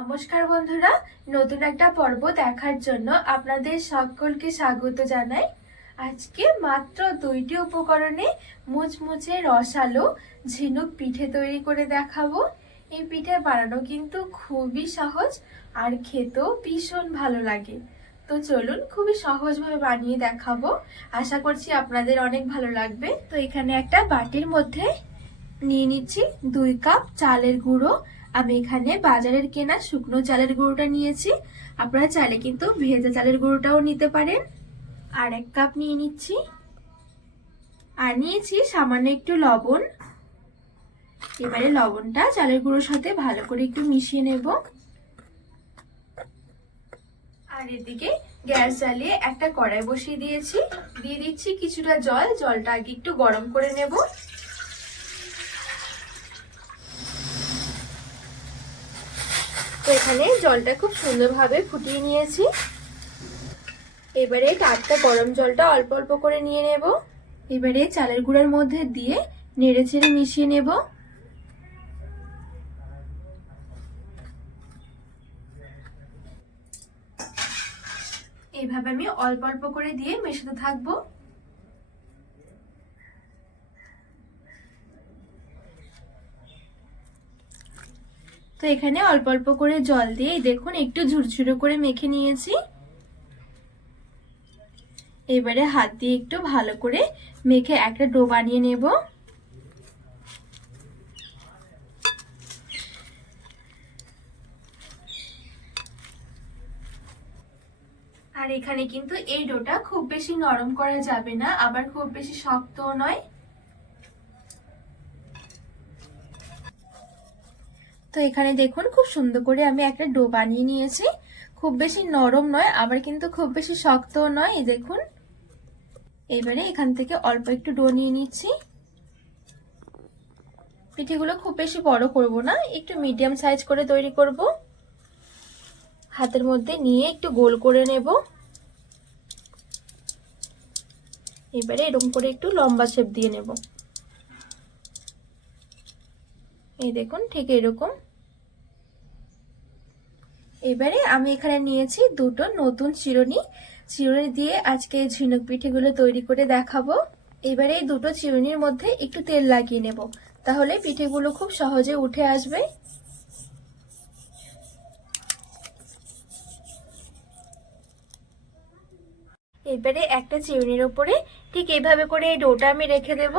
নমস্কার বন্ধুরা, নতুন একটা পর্ব দেখার জন্য আপনাদের সকলকে স্বাগত জানাই। আজকে মাত্র 2টি উপকরণে মুচমুচে রসালো ঝিনুক পিঠে তৈরি করে দেখাবো। এই পিঠে বানানো কিন্তু খুবই সহজ আর খেতেও ভীষণ ভালো লাগে। তো চলুন খুবই সহজভাবে বানিয়ে দেখাবো, আশা করছি আপনাদের অনেক ভালো লাগবে। তো এখানে একটা বাটির মধ্যে নিয়ে নিচ্ছি 2 কাপ চালের গুঁড়ো। আমি এখানে বাজারের কেনা শুকনো চালের গুঁড়োটা নিয়েছি, আপনারা চাইলে কিন্তু ভেজা চালের গুঁড়োটাও নিতে পারেন। আর 1 কাপ নিয়ে নিচ্ছি, আর নিয়েছি সামান্য একটু লবণ। এবারে লবণটা চালের গুঁড়োর সাথে ভালো করে একটু মিশিয়ে নেব। আর এদিকে গ্যাস জ্বালিয়ে একটা কড়াই বসিয়ে দিয়েছি, দিয়ে দিচ্ছি কিছুটা জল। জলটা আগে একটু গরম করে নেব। তো এখানে জলটা খুব সুন্দরভাবে ফুটিয়ে নিয়েছি। এবারে টাটকা গরম জলটা অল্প অল্প করে নিয়ে নেব। এবারে চালের গুঁড়োর মধ্যে দিয়ে নেড়ে চেড়ে মিশিয়ে নেব। এইভাবে আমি অল্প অল্প করে দিয়ে মেশাতে থাকবো। তো এখানে অল্প অল্প করে জল দিয়ে দেখুন একটু ঝুরঝুরে করে মেখে নিয়েছি। এবারে হাত দিয়ে একটু ভালো করে মেখে একটা ডো বানিয়ে নেব। আর এখানে কিন্তু এই ডোটা খুব বেশি নরম করা যাবে না, আবার খুব বেশি শক্তও নয়। তো এখানে দেখুন খুব সুন্দর করে আমি একটা ডো বানিয়ে নিয়েছি। খুব বেশি নরম নয়, আবার কিন্তু খুব বেশি শক্তও নয়। এই দেখুন, এবারে এখান থেকে অল্প একটু ডো নিয়ে নিচ্ছি। পিঠেগুলো খুব বেশি বড় করব না, একটু মিডিয়াম সাইজ করে তৈরি করব। হাতের মধ্যে নিয়ে একটু গোল করে নেব। এবারে এরকম করে একটু লম্বা শেপ দিয়ে নেব। এই দেখুন ঠিক এরকম। এবারে আমি এখানে নিয়েছি 2টো নতুন চিরুনি। চিরুনি দিয়ে আজকে ঝিনুক পিঠেগুলো তৈরি করে দেখাবো। এবারে এই 2টো চিরুনির মধ্যে একটু তেল লাগিয়ে নেব, তাহলে পিঠেগুলো খুব সহজে উঠে আসবে। এবারে একটা চিরুনির উপরে ঠিক এইভাবে করে এই ডোটা আমি রেখে দেব,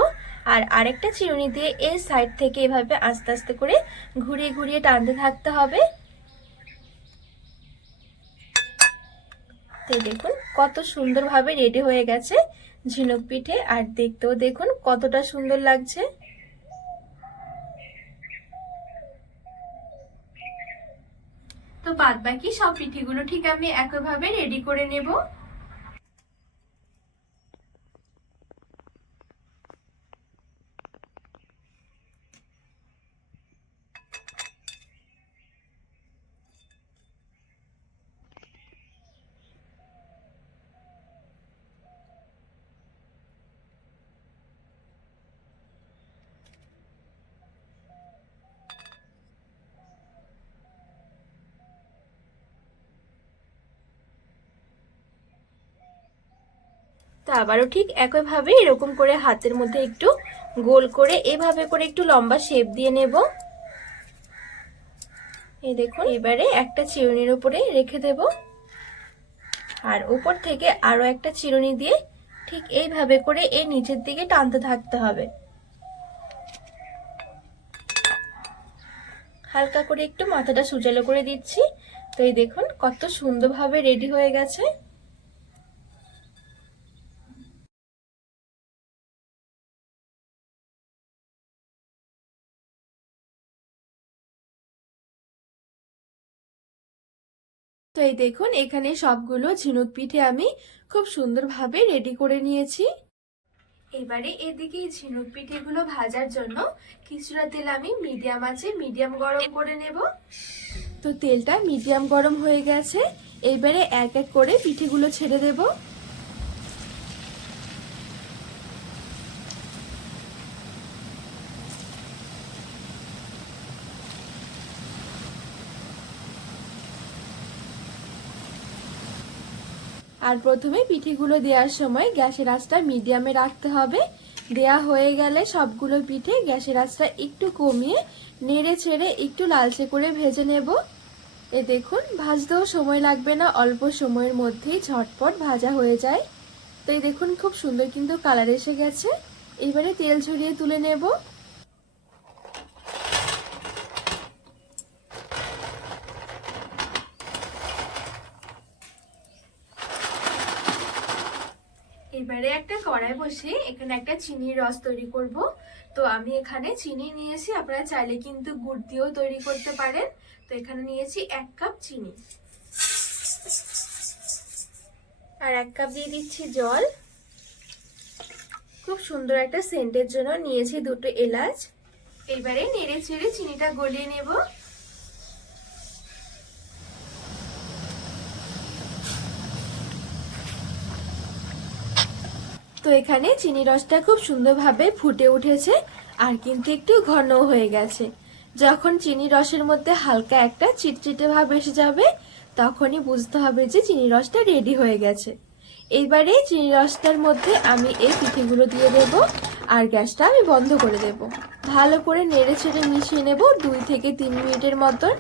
আর আরেকটা চিরুনি দিয়ে এই সাইড থেকে এভাবে আস্তে আস্তে করে ঘুরিয়ে ঘুরিয়ে টানতে থাকতে হবে। তো দেখুন কত সুন্দরভাবে রেডি হয়ে গেছে ঝিনুক পিঠে, আর দেখতেও দেখুন কতটা সুন্দর লাগছে। তো বাদ বাকি সব পিঠেগুলো ঠিক আমি একইভাবে রেডি করে নেব। তো আবারও ঠিক একইভাবে এরকম করে হাতের মধ্যে একটু গোল করে এভাবে করে একটু লম্বা শেপ দিয়ে নেব। এই দেখুন, এবারে একটা চিরুনির উপরে রেখে দেব, আর উপর থেকে আরো একটা চিরুনি দিয়ে ঠিক এইভাবে করে এর নিচের দিকে টানতে থাকতে হবে। হালকা করে একটু মাথাটা সুজালো করে দিচ্ছি। তো এই দেখুন কত সুন্দরভাবে রেডি হয়ে গেছে। তো এই দেখুন এখানে সবগুলো ঝিনুক পিঠে আমি খুব সুন্দরভাবে রেডি করে নিয়েছি। এবারে এদিকে ঝিনুক পিঠেগুলো ভাজার জন্য কিছুটা তেল আমি মিডিয়াম আঁচে মিডিয়াম গরম করে নেব। তো তেলটা মিডিয়াম গরম হয়ে গেছে, এবারে এক এক করে পিঠেগুলো ছেড়ে দেব। আর প্রথমে পিঠেগুলো দেওয়ার সময় গ্যাসের আঁচটা মিডিয়ামে রাখতে হবে। দেয়া হয়ে গেলে সবগুলো পিঠে গ্যাসের আঁচটা একটু কমিয়ে নেড়ে ছেড়ে একটু লালচে করে ভেজে নেব। এ দেখুন, ভাজতেও সময় লাগবে না, অল্প সময়ের মধ্যেই ঝটপট ভাজা হয়ে যায়। তো এই দেখুন খুব সুন্দর কিন্তু কালার এসে গেছে। এবারে তেল ঝরিয়ে তুলে নেব। এবারে একটা কড়াই বসিয়ে এখানে একটা চিনির রস তৈরি করব। তো আমি এখানে চিনি নিয়েছি, আপনারা চাইলে কিন্তু গুড় দিয়েও তৈরি করতে পারেন। তো এখানে নিয়েছি 1 কাপ চিনি, আর 1 কাপ দিয়ে দিচ্ছি জল। খুব সুন্দর একটা সেন্টের জন্য নিয়েছি 2টো এলাচ। এবারে নেড়ে ছেড়ে চিনিটা গলিয়ে নেব। তো এখানে চিনি রসটা খুব সুন্দরভাবে ফুটে উঠেছে, আর কিন্তু একটু ঘন হয়ে গেছে। যখন চিনি রসের মধ্যে হালকা একটা চিটচিটে ভাব এসে যাবে, তখনই বুঝতে হবে যে চিনি রসটা রেডি হয়ে গেছে। এইবারে চিনি রসটার মধ্যে আমি এই পিঠেগুলো দিয়ে দেব, আর গ্যাসটা আমি বন্ধ করে দেব। ভালো করে নেড়ে ছেড়ে মিশিয়ে নেব 2 থেকে 3 মিনিটের মতন।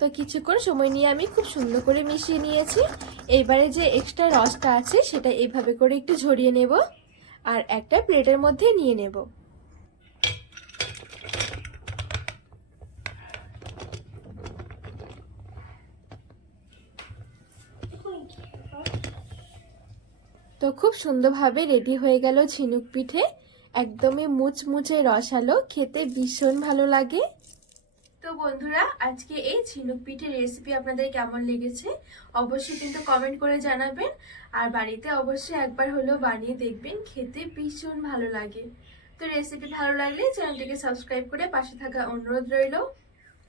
তো কিছুক্ষণ সময় নিয়ে আমি খুব সুন্দর করে মিশিয়ে নিয়েছি। এইবারে যে এক্সট্রা রসটা আছে সেটা এইভাবে করে একটু ঝরিয়ে নেব, আর একটা প্লেটের মধ্যে নিয়ে নেব। তো খুব সুন্দরভাবে রেডি হয়ে গেল ঝিনুক পিঠে। একদমই মুচমুচে রসালো, খেতে ভীষণ ভালো লাগে। তো বন্ধুরা, আজকে এই ঝিনুক পিঠের রেসিপি আপনাদের কেমন লেগেছে অবশ্যই কিন্তু কমেন্ট করে জানাবেন। আর বাড়িতে অবশ্যই একবার হলেও বানিয়ে দেখবেন, খেতে ভীষণ ভালো লাগে। তো রেসিপি ভালো লাগলে চ্যানেলটিকে সাবস্ক্রাইব করে পাশে থাকা অনুরোধ রইল।